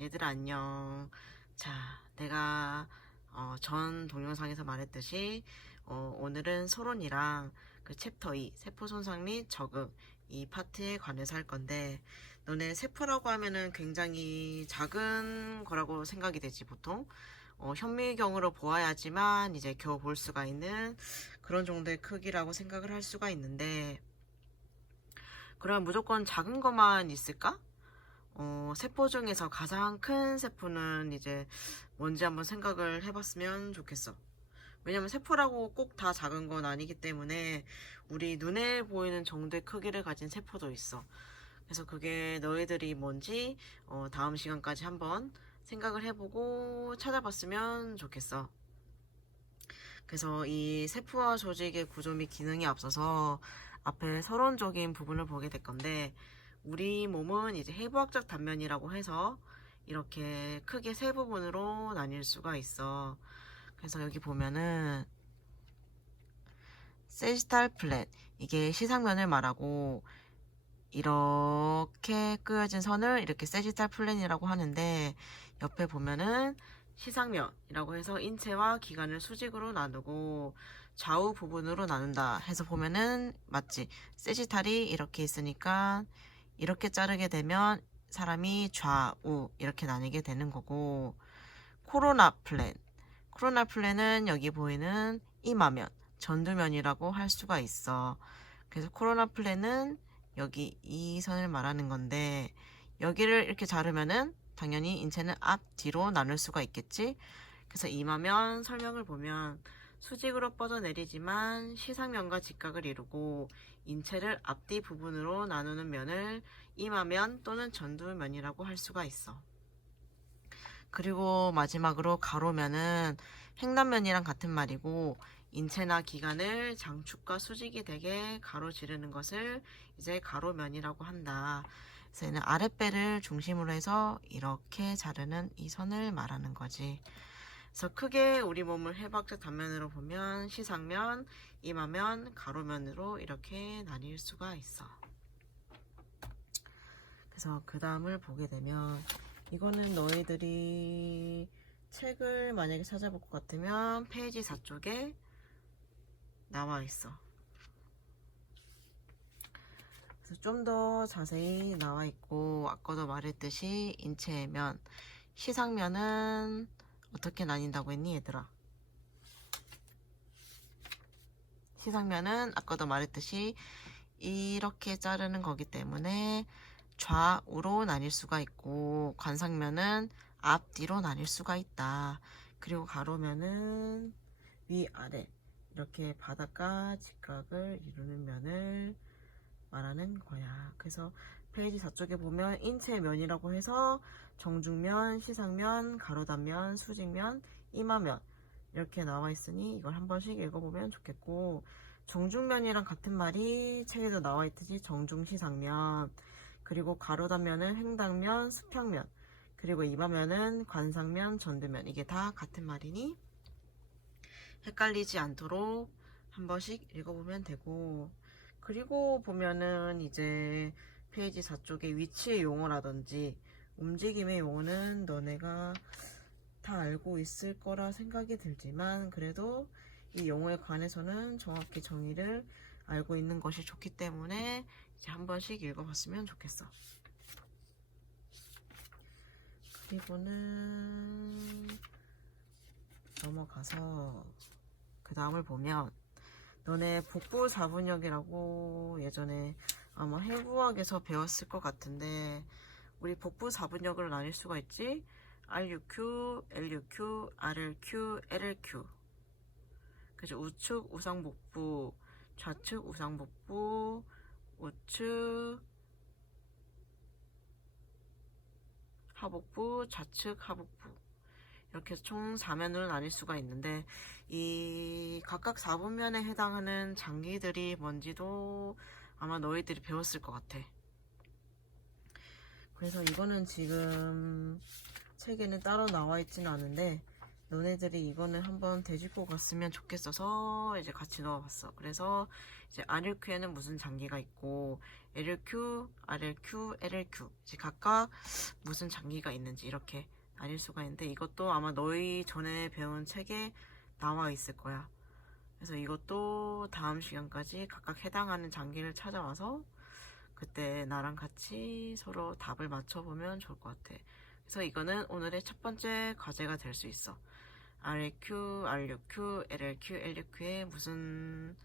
얘들아 안녕. 자, 내가 전 동영상에서 말했듯이 오늘은 서론이랑 그 챕터 2 세포 손상 및 적응 이 파트에 관해서 할 건데, 너네 세포라고 하면은 굉장히 작은 거라고 생각이 되지 보통. 현미경으로 보아야지만 이제 겨우 볼 수가 있는 그런 정도의 크기라고 생각을 할 수가 있는데, 그러면 무조건 작은 것만 있을까? 세포 중에서 가장 큰 세포는 이제 뭔지 한번 생각을 해봤으면 좋겠어. 왜냐면 세포라고 꼭 다 작은 건 아니기 때문에 우리 눈에 보이는 정도의 크기를 가진 세포도 있어. 그래서 그게 너희들이 뭔지 다음 시간까지 한번 생각을 해보고 찾아봤으면 좋겠어. 그래서 이 세포와 조직의 구조 및 기능에 앞서서 앞에 서론적인 부분을 보게 될 건데, 우리 몸은 이제 해부학적 단면이라고 해서 이렇게 크게 세 부분으로 나뉠 수가 있어. 그래서 여기 보면은 세지탈 플랫, 이게 시상면을 말하고, 이렇게 끄어진 선을 이렇게 세지탈 플랫이라고 하는데, 옆에 보면은 시상면이라고 해서 인체와 기관을 수직으로 나누고 좌우 부분으로 나눈다 해서 보면은 맞지? 세지탈이 이렇게 있으니까 이렇게 자르게 되면 사람이 좌우 이렇게 나뉘게 되는 거고, 코로나 플랜, 코로나 플랜은 여기 보이는 이마면, 전두면이라고 할 수가 있어. 그래서 코로나 플랜은 여기 이 선을 말하는 건데, 여기를 이렇게 자르면은 당연히 인체는 앞, 뒤로 나눌 수가 있겠지. 그래서 이마면 설명을 보면 수직으로 뻗어내리지만 시상면과 직각을 이루고 인체를 앞뒤 부분으로 나누는 면을 이마면 또는 전두면이라고 할 수가 있어. 그리고 마지막으로 가로면은 횡단면이랑 같은 말이고, 인체나 기관을 장축과 수직이 되게 가로지르는 것을 이제 가로면이라고 한다. 그래서 얘는 아랫배를 중심으로 해서 이렇게 자르는 이 선을 말하는 거지. 그래서 크게 우리 몸을 해부학적 단면으로 보면 시상면, 이마면, 가로면으로 이렇게 나뉠 수가 있어. 그래서 그 다음을 보게 되면, 이거는 너희들이 책을 만약에 찾아볼 것 같으면 페이지 4쪽에 나와 있어. 그래서 좀 더 자세히 나와 있고, 아까도 말했듯이 인체의 면, 시상면은 어떻게 나뉜다고 했니 얘들아? 시상면은 아까도 말했듯이 이렇게 자르는 거기 때문에 좌우로 나뉠 수가 있고, 관상면은 앞뒤로 나뉠 수가 있다. 그리고 가로면은 위아래 이렇게 바닥과 직각을 이루는 면을 말하는 거야. 그래서 페이지 4쪽에 보면 인체의 면이라고 해서 정중면, 시상면, 가로단면, 수직면, 이마면 이렇게 나와 있으니 이걸 한 번씩 읽어보면 좋겠고, 정중면이랑 같은 말이 책에도 나와 있듯이 정중시상면, 그리고 가로단면은 횡단면, 수평면, 그리고 이마면은 관상면, 전두면, 이게 다 같은 말이니 헷갈리지 않도록 한 번씩 읽어보면 되고, 그리고 보면은 이제 페이지 4쪽에 위치의 용어라든지 움직임의 용어는 너네가 다 알고 있을 거라 생각이 들지만, 그래도 이 용어에 관해서는 정확히 정의를 알고 있는 것이 좋기 때문에 이제 한 번씩 읽어봤으면 좋겠어. 그리고는 넘어가서 그 다음을 보면, 너네 복부 4분역이라고 예전에 아마 해부학에서 배웠을 것 같은데, 우리 복부 4분역으로 나뉠 수가 있지. RUQ, LUQ, RLQ, LLQ. 그래서 우측 우상복부, 좌측 우상복부, 우측 하복부, 좌측 하복부, 이렇게 총 4면으로 나뉠 수가 있는데, 이 각각 4분면에 해당하는 장기들이 뭔지도 아마 너희들이 배웠을 것 같아. 그래서 이거는 지금 책에는 따로 나와 있지는 않은데, 너네들이 이거는 한번 되짚고 갔으면 좋겠어서 이제 같이 넣어봤어. 그래서 이제 RLQ에는 무슨 장기가 있고 LLQ, RLQ, LLQ 이제 각각 무슨 장기가 있는지 이렇게 나뉠 수가 있는데 이것도 아마 너희 전에 배운 책에 나와 있을 거야. 그래서 이것도 다음 시간까지 각각 해당하는 장기를 찾아와서 그때 나랑 같이 서로 답을 맞춰보면 좋을 것 같아. 그래서 이거는 오늘의 첫 번째 과제가 될 수 있어. RQ, RUQ, LLQ, LUQ에 무슨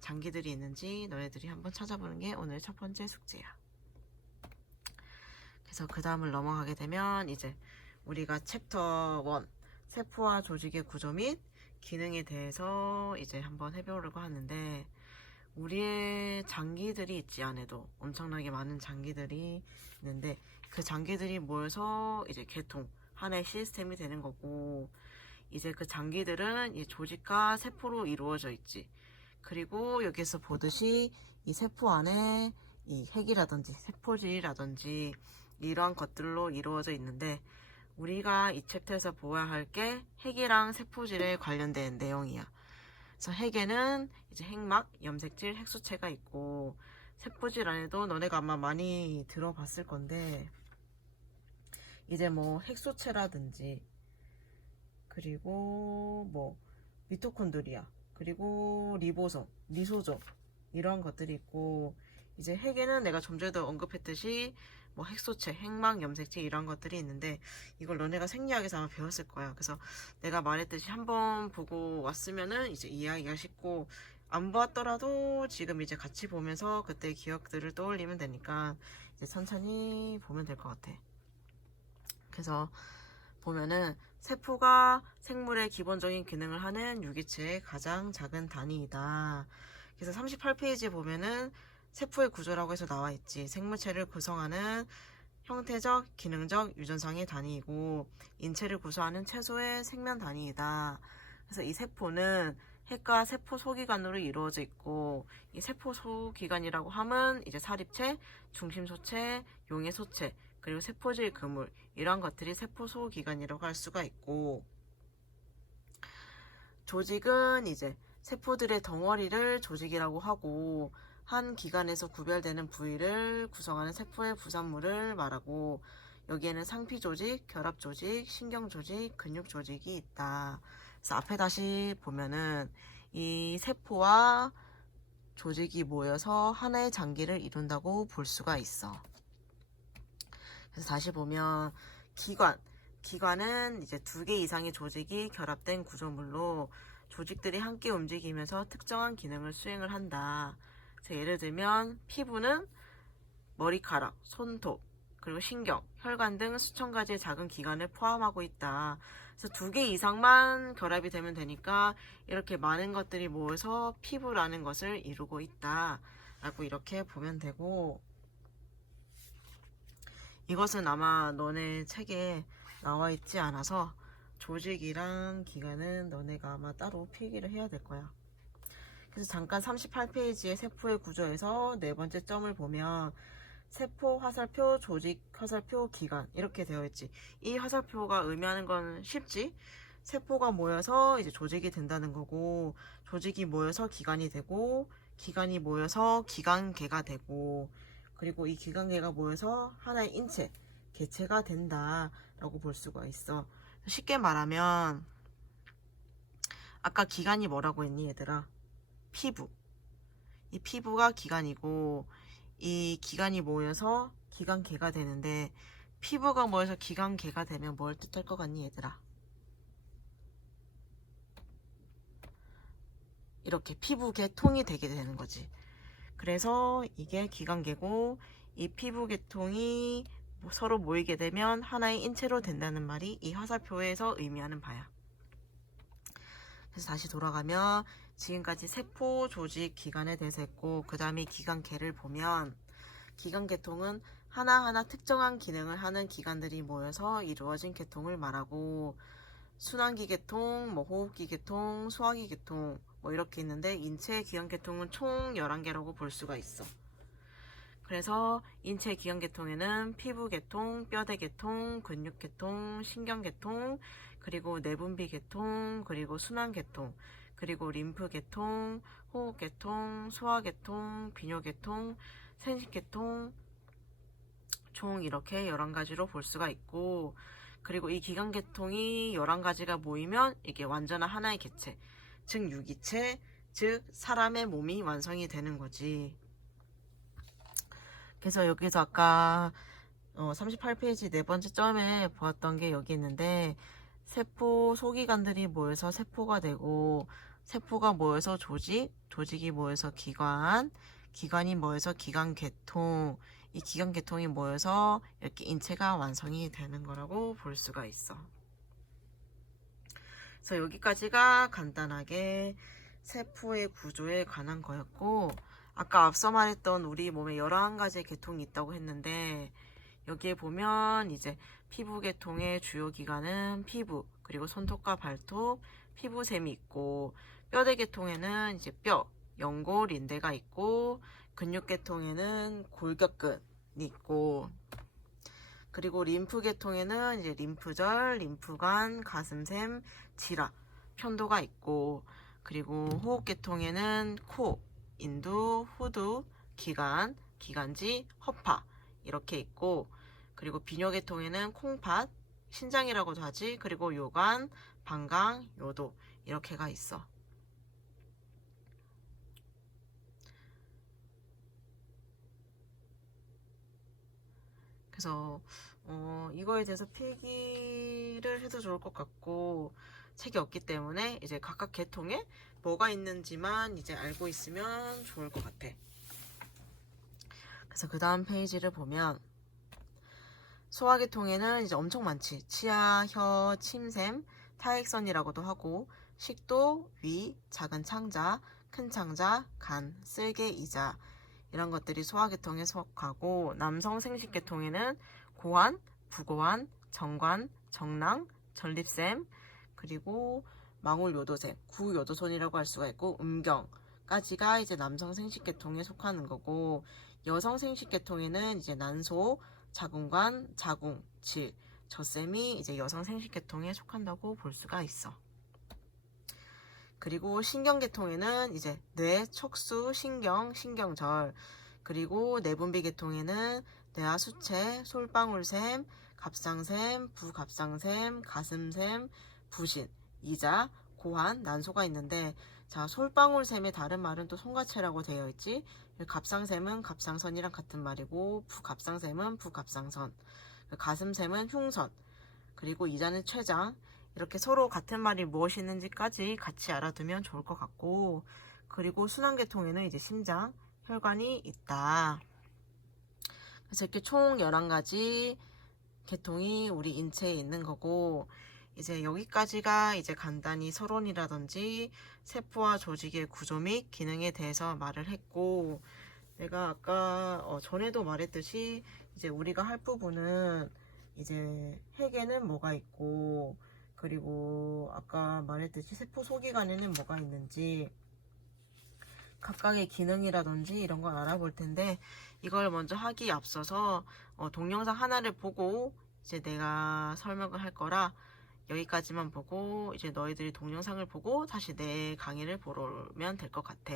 장기들이 있는지 너네들이 한번 찾아보는 게 오늘 첫 번째 숙제야. 그래서 그 다음을 넘어가게 되면 이제 우리가 챕터 1 세포와 조직의 구조 및 기능에 대해서 이제 한번 해보려고 하는데 우리의 장기들이 있지 않아도 엄청나게 많은 장기들이 있는데 그 장기들이 모여서 이제 개통 하나의 시스템이 되는 거고 이제 그 장기들은 이 조직과 세포로 이루어져 있지. 그리고 여기서 보듯이 이 세포 안에 이 핵이라든지 세포질이라든지 이러한 것들로 이루어져 있는데 우리가 이 챕터에서 보아야 할 게 핵이랑 세포질에 관련된 내용이야. 그래서 핵에는 이제 핵막, 염색질, 핵수체가 있고 세포질 안에도 너네가 아마 많이 들어봤을 건데 이제 뭐 핵수체라든지 그리고 뭐 미토콘드리아 그리고 리보솜, 리소솜 이런 것들이 있고 이제 핵에는 내가 좀 전에도 언급했듯이 뭐 핵소체, 핵막, 염색체 이런 것들이 있는데 이걸 너네가 생리학에서 아마 배웠을 거야. 그래서 내가 말했듯이 한번 보고 왔으면은 이제 이해하기가 쉽고 안 보았더라도 지금 이제 같이 보면서 그때 기억들을 떠올리면 되니까 이제 천천히 보면 될 것 같아. 그래서 보면은 세포가 생물의 기본적인 기능을 하는 유기체의 가장 작은 단위이다. 그래서 38페이지에 보면은 세포의 구조라고 해서 나와 있지. 생물체를 구성하는 형태적, 기능적, 유전상의 단위이고 인체를 구성하는 최소의 생명 단위이다. 그래서 이 세포는 핵과 세포 소기관으로 이루어져 있고 이 세포 소기관이라고 함은 이제 사립체, 중심소체, 용해소체 그리고 세포질 그물 이런 것들이 세포 소기관이라고 할 수가 있고 조직은 이제 세포들의 덩어리를 조직이라고 하고 한 기관에서 구별되는 부위를 구성하는 세포의 부산물을 말하고 여기에는 상피 조직, 결합 조직, 신경 조직, 근육 조직이 있다. 그래서 앞에 다시 보면은 이 세포와 조직이 모여서 하나의 장기를 이룬다고 볼 수가 있어. 그래서 다시 보면 기관은 이제 2개 이상의 조직이 결합된 구조물로 조직들이 함께 움직이면서 특정한 기능을 수행을 한다. 그래서 예를 들면 피부는 머리카락, 손톱, 그리고 신경, 혈관 등 수천 가지의 작은 기관을 포함하고 있다. 그래서 2개 이상만 결합이 되면 되니까 이렇게 많은 것들이 모여서 피부라는 것을 이루고 있다. 라고 이렇게 보면 되고 이것은 아마 너네 책에 나와 있지 않아서 조직이랑 기관은 너네가 아마 따로 필기를 해야 될 거야. 그래서 잠깐 38페이지의 세포의 구조에서 네 번째 점을 보면 세포, 화살표, 조직, 화살표, 기관 이렇게 되어 있지. 이 화살표가 의미하는 건 쉽지. 세포가 모여서 이제 조직이 된다는 거고 조직이 모여서 기관이 되고 기관이 모여서 기관계가 되고 그리고 이 기관계가 모여서 하나의 인체, 개체가 된다라고 볼 수가 있어. 쉽게 말하면 아까 기관이 뭐라고 했니 얘들아? 피부. 이 피부가 기관이고 이 기관이 모여서 기관계가 되는데 피부가 모여서 기관계가 되면 뭘 뜻할 것 같니 얘들아? 이렇게 피부계통이 되게 되는 거지. 그래서 이게 기관계고 이 피부계통이 서로 모이게 되면 하나의 인체로 된다는 말이 이 화살표에서 의미하는 바야. 그래서 다시 돌아가면 지금까지 세포, 조직, 기관에 대해서 했고 그 다음에 기관계를 보면 기관계통은 하나하나 특정한 기능을 하는 기관들이 모여서 이루어진 계통을 말하고 순환기 계통, 뭐 호흡기 계통, 소화기 계통 뭐 이렇게 있는데 인체의 기관계통은 총 11개라고 볼 수가 있어. 그래서 인체 기관계통에는 피부계통, 뼈대계통, 근육계통, 신경계통, 그리고 내분비계통, 그리고 순환계통, 그리고 림프계통, 호흡계통, 소화계통, 비뇨계통, 생식계통, 총 이렇게 11가지로 볼 수가 있고, 그리고 이 기관계통이 11가지가 모이면 이게 완전한 하나의 개체, 즉 유기체, 즉 사람의 몸이 완성이 되는 거지. 그래서 여기서 아까 38페이지 네 번째 점에 보았던 게 여기 있는데, 세포 소기관들이 모여서 세포가 되고, 세포가 모여서 조직, 조직이 모여서 기관, 기관이 모여서 기관계통, 이 기관계통이 모여서 이렇게 인체가 완성이 되는 거라고 볼 수가 있어. 그래서 여기까지가 간단하게 세포의 구조에 관한 거였고, 아까 앞서 말했던 우리 몸에 11가지의 계통이 있다고 했는데, 여기에 보면 이제 피부 계통의 주요 기관은 피부, 그리고 손톱과 발톱, 피부샘이 있고, 뼈대 계통에는 이제 뼈, 연골, 인대가 있고, 근육 계통에는 골격근이 있고, 그리고 림프 계통에는 이제 림프절, 림프관, 가슴샘, 지라, 편도가 있고, 그리고 호흡 계통에는 코, 인두, 후두, 기관, 기관지, 허파 이렇게 있고, 그리고 비뇨 계통에는 콩팥, 신장이라고도 하지, 그리고 요관, 방광, 요도 이렇게가 있어. 그래서 이거에 대해서 필기를 해도 좋을 것 같고, 책이 없기 때문에 이제 각각 계통에 뭐가 있는지만 이제 알고 있으면 좋을 것 같아. 그래서 그 다음 페이지를 보면 소화계통에는 이제 엄청 많지. 치아, 혀, 침샘, 타액선이라고도 하고, 식도, 위, 작은 창자, 큰 창자, 간, 쓸개, 이자 이런 것들이 소화계통에 속하고, 남성 생식계통에는 고환, 부고환, 정관, 정낭, 전립샘, 그리고 망울요도샘, 구요도선이라고 할 수가 있고, 음경까지가 이제 남성 생식계통에 속하는 거고, 여성 생식계통에는 이제 난소, 자궁관, 자궁, 질, 젖샘이 이제 여성 생식계통에 속한다고 볼 수가 있어. 그리고 신경계통에는 이제 뇌, 척수, 신경, 신경절, 그리고 내분비계통에는 뇌하 수체, 솔방울샘, 갑상샘, 부갑상샘, 가슴샘, 부신, 이자, 고환, 난소가 있는데, 자, 솔방울샘의 다른 말은 또 송가체라고 되어 있지. 갑상샘은 갑상선이랑 같은 말이고, 부갑상샘은 부갑상선, 가슴샘은 흉선, 그리고 이자는 췌장. 이렇게 서로 같은 말이 무엇이 있는지까지 같이 알아두면 좋을 것 같고, 그리고 순환계통에는 이제 심장, 혈관이 있다. 그래서 이렇게 총 11가지 계통이 우리 인체에 있는 거고, 이제 여기까지가 이제 간단히 서론이라든지 세포와 조직의 구조 및 기능에 대해서 말을 했고, 내가 아까 전에도 말했듯이 이제 우리가 할 부분은 이제 핵에는 뭐가 있고, 그리고 아까 말했듯이 세포 소기관에는 뭐가 있는지 각각의 기능이라든지 이런 걸 알아볼 텐데, 이걸 먼저 하기에 앞서서 동영상 하나를 보고 이제 내가 설명을 할 거라 여기까지만 보고 이제 너희들이 동영상을 보고 다시 내 강의를 보러 오면 될 것 같아.